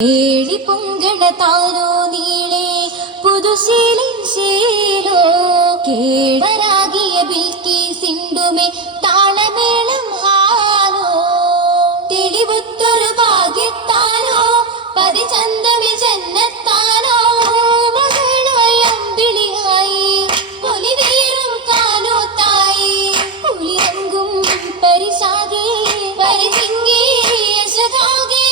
ഏഴി പൊങ്കണ താനോ നീളെ പുതുശീലിൻ ശീലോ കേടരാകിയ ബിൽക്കി സിണ്ടുമേ താളമേളം ഹാലോ തെളിവുത്തൊരു ഭാഗ്യത്താനോ പതിചന്തമി ജന്നത്താനോ മകളായി അമ്പിളിയായി പൊലിവീറും കാനോ തായി പുലിരങ്കും പരിശാകെ പരിചിങ്കി യശകാകെ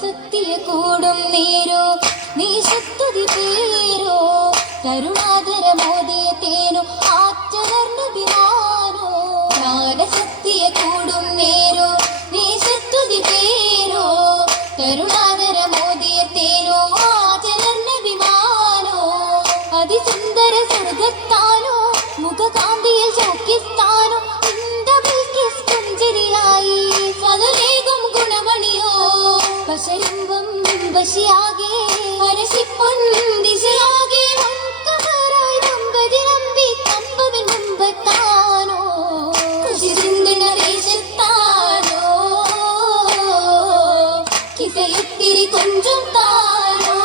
സത്യ കൂടും നേരോ നീ സത്തുതി പേരോ കരുണാതര മോദിയത്തേനു ആറ്റലർന്നു ബിമാനോ സത്യ കൂടും നേരോ നീ സത്തുതി പേരോ കരുണാതര മോദിയത്തേനോ ആറ്റലർന്നു ബിമാനോ അതിസുന്ദര സ്വർഗത്താനോ മുഖകാന്തിയിൽ ചോക്കിത്താനോ പുഞ്ചിരിയായി പകലേകും ഗുണമണിയോ പശരിമ്പം വശിയാകെ അരശിപ്പൊന്തിശയാകെ വൻകമറായി വമ്പതിരമ്പി കമ്പവിൽ മുമ്പത്താനോ കുശിചിന്തന വേഷത്താനോ കിസയിത്തിരി കൊഞ്ചും താനോ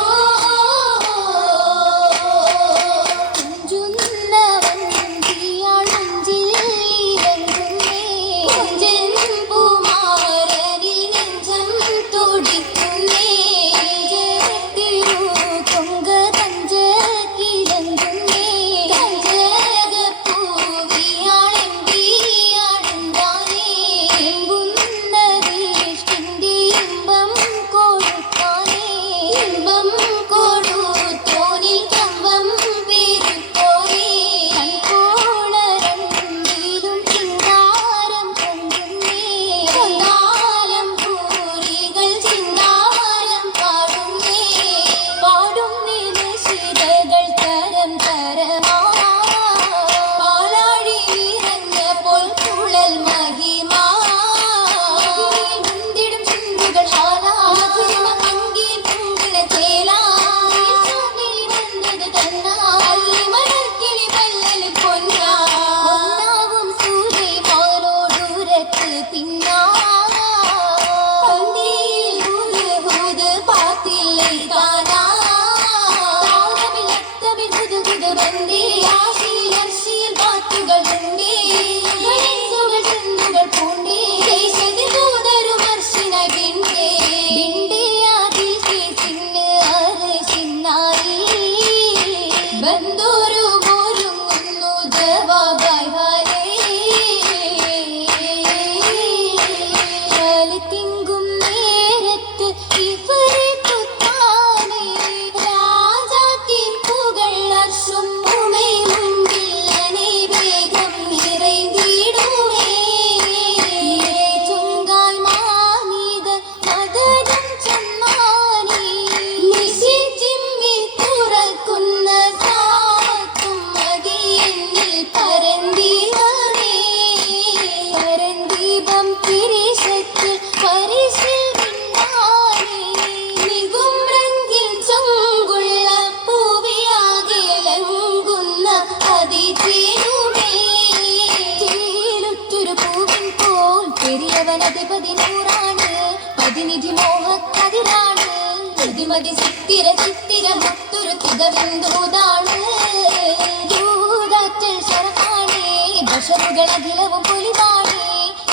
ും പൊലിവാണേ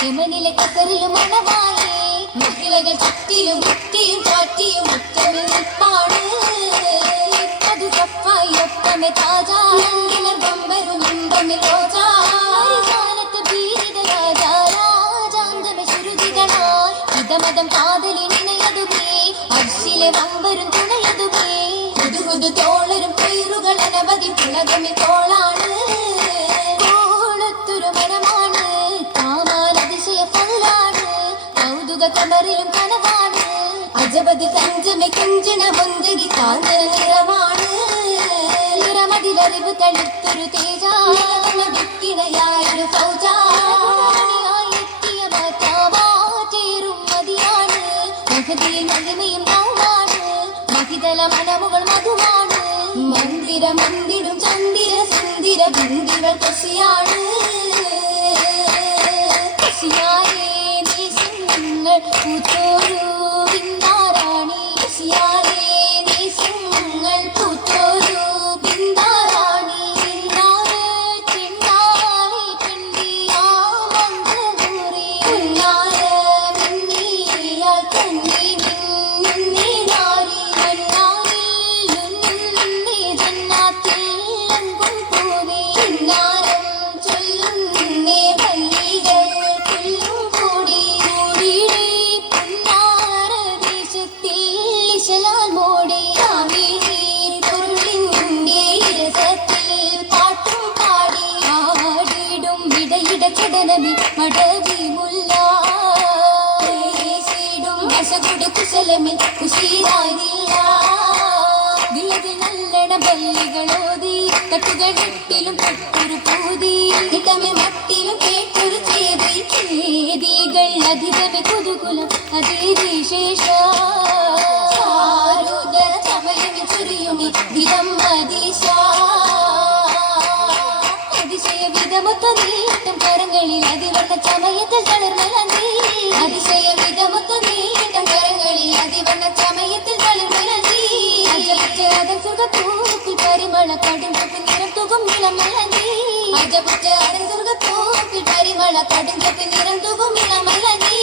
യമനിലെ കസറിലും മണവാണേ മുക്കിലകൾ ചുറ്റിലും മുറ്റിയും ചാറ്റിയും മുറ്റമിൽ നിൽപ്പാണ് അത് ചപ്പായി ഒപ്പമെ താജാ ബമ്പരും ഇമ്പമിൽ റോജാ പീരിത രാജാ രാജാന്തമെ ശുരുതികളാൽ ഇതമതം കാതലിനിണയതുകേ അർശിലെ വമ്പരും തുണയതുകേ പുതുപുതു തോളരും പേരുകൾ അനവധി പുളകമി തോളാണ് മനമാണ് കാമാൻ അതിശയ പല്ലാണ് കൗതുക കമറിലും കനവാണ് അജപതി കഞ്ചമെ കഞ്ചണ മുന്തരി കാന്തര നിറമാണ് നിറമതിലറിവ് തളിർത്തൊരു തേജാവിക്കിണയായൊരു സൗജാ എത്തിയ മാറ്റാവാറ്റേറും മതിയാണ് മഹതിയിൽ മഹിമയും നാവാണ് മഹിതല മനമുകൾ മധുവാണ് മന്ദിര മന്ദിരം ചന്ദിര സുന്ദിര ബിന്ദികൾ കൃഷിയാണ് കൃഷിയായേ ദേശങ്ങൾ പൂത്തോരു ബിന്ദാറാണി കൃഷിയായേ ദേശങ്ങൾ പൂത്തോരു ബിന്ദാറാണി ബിന്ദാറ് ചെണ്ടായി പെണ്ടിയാ മംഗളൂരി ഉന്നാര മിന്നിയാൽ കന്നി മിന്നി നാരി മണ്ണാരിൽ ഉന്നി ജന്നാത്തിൽ അങ്കും പൂവി കിന്നാരം ചൊല്ലുന്നേ വല്ലികൾ പുല്ലും കൂടി കൂടിയിടേ പുന്നാര ദേശത്തിൽ ഇശലാൽ മോടി കാവേരി പൊരുളിൻ്റെ ഇരസത്തിൽ പാട്ടും പാടി ആടിടും ഇടയിട ചടനമി മടവി മുല്ല ും കുശലമിൽ കുശീരായില്ല വിളകിൽ നല്ലണ ബല്ലികളോതി തട്ടുകൾ വെട്ടിലും പെട്ടൊരു പൂതി ഇടമെ മട്ടിലും കേട്ടൊരു ചേതി ചേതികൾ അധികമെ കുതുകുലം അതിവിശേഷ ചമയമി ചുരിയുമി ദിനം അതിശ അതിശയ വിധമൊത്ത നീട്ടം കരങ്ങളിൽ അതിവർണ്ണ ചമയത്തിൽ തളർമലന്തി അതിശയ വിധമൊത്ത നീട്ടം കരങ്ങളിൽ അതിവർണ്ണ ചമയത്തിൽ തളർമലന്തി അജപുജാതൻ സുഖത്തൂപ്പിൽ പരിമള കടുഞ്ചപ്പ് നിറം തുകും ഇളം മലന്തി അജപുജാതൻ സുഖത്തൂപ്പിൽ പരിമള കടുഞ്ചപ്പ് നിറം തുകും ഇളം മലന്തി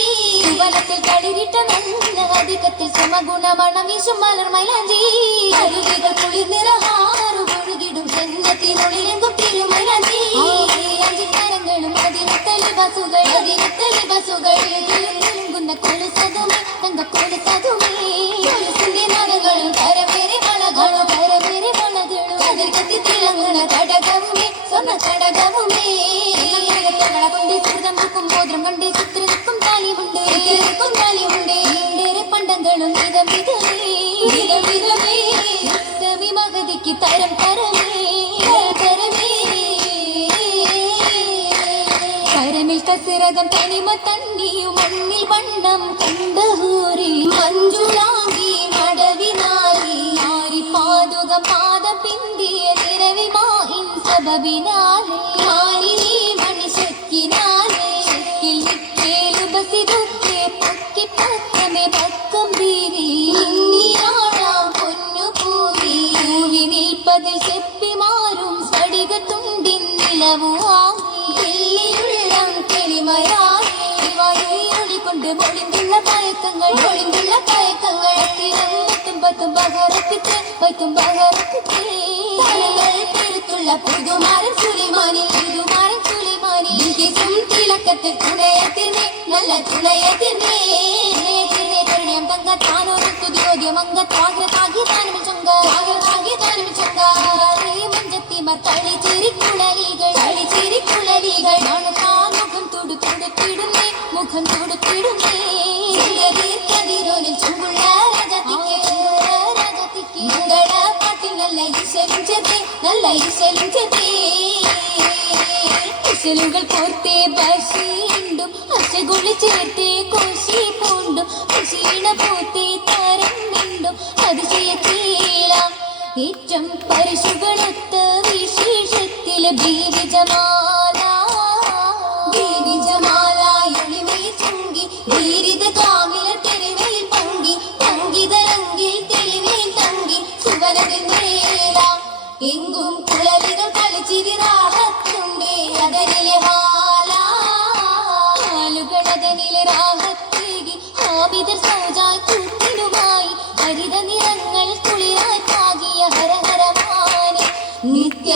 വനത്തിൽ കളിരിട്ട നല്ല അധികത്തിൽ സമഗുണമണം വീശും മലർ മൈലാഞ്ചി അരുവികൾ കുളിർ നിറഹാറു ഒഴുകിടും ജന്നത്തിനുള്ളിലെങ്കും തിരുമൈലാഞ്ചി അഞ്ചിക്കരങ്ങളും അതിരത്തലി ബസുകൾ കിളുങ്ങുന്ന കൊലുസതുമേ തങ്ക കൊലുസതുമേ കൊലുസിന്റെ നാദങ്ങളും കരമേറി വളകളും അതിൽ കത്തി തിളങ്ങുന്ന കടകവുമേ സ്വർണ്ണ കടകവുമേ കൊണ്ട് ചുരുതം മുക്കും മോദ്രം കണ്ട് ചിത്ര നിൽക്കും താലിമുണ്ട് പണ്ടങ്ങളും മകതിക്ക് തരം കരമിൽ കസിരകം തനിമ തന്നിയും മണ്ണിൽ വണ്ണം കണ്ടൂരി മഞ്ജുളാങ്കി മടവിനായി ആരി പാതുക പാദ പിന്തിയ നിരവിമായിൻ സബബിനാലെ മാലിനി മണിശക്കിനാലെ ശക്കിൽ നിക്കേലു ബസിതുക്കെ പൊക്കി പക്കമെ പക്കം വീരി ഇന്നിയാളാം പൊന്നു പൂവി പൂവി നിൽപ്പതിൽ ചെപ്പിമാരും സ്ഫടികത്തുണ്ടിൻ നിലവുവാങ്ങി വെള്ളിയുള്ളം തെളിമയായി കൊണ്ട് ഒളിന്തുള്ള പയക്കങ്ങൾ പത്തും ബഹറത്തിട്ട് തലകൾ പെരുത്തുള്ള പുതുമാരൻ സുലിമാനി തിളക്കത്തിൽ തുണയത്തിനെ നല്ല തുണയത്തിനെ പരിണയം തങ്ക താനൊരു സ്തുതിയോദ്യമംഗത്താകി താനും ചൊങ്ക മഞ്ചത്തിമ തളിച്ചിരിക്കുളലികൾ മുഖം തുടുത്തിടുന്നേ കതിരോനിൽ ചുങ്കുള്ള രാജത്തിക്ക് മംഗള പാട്ടിൽ നല്ല ഈശലും ചെതേ ഇശലുകൾ കോർത്തേ ബഷീണ്ടും അശകുളി ചേർത്തേ കോശി പൂണ്ടും ക്ഷീണ പോത്തേ താരം വീണ്ടും അതിശയത്തീല ഏറ്റം പരശുകളൊത്ത വിശേഷത്തിലെ ബീവിജമാല എളിമയിൽ ചുങ്കി ധീരിത കാമില തെരുവയിൽ തങ്കിതരങ്കിൽ തെളിവയിൽ തങ്കി സുവനതിൽ മേല എങ്കും കുളലികൾ കളിച്ചിരി റാഹത്തുണ്ടേ അതനിലെ ഹാലുകളതനിലെ റാഹത്തേകി ആവിതർ സൗജായി കൂട്ടിനുമായി ഹരിത നിറങ്ങൾ കുളിരായി പാകിയ ഹരഹരമാനെ നിത്യ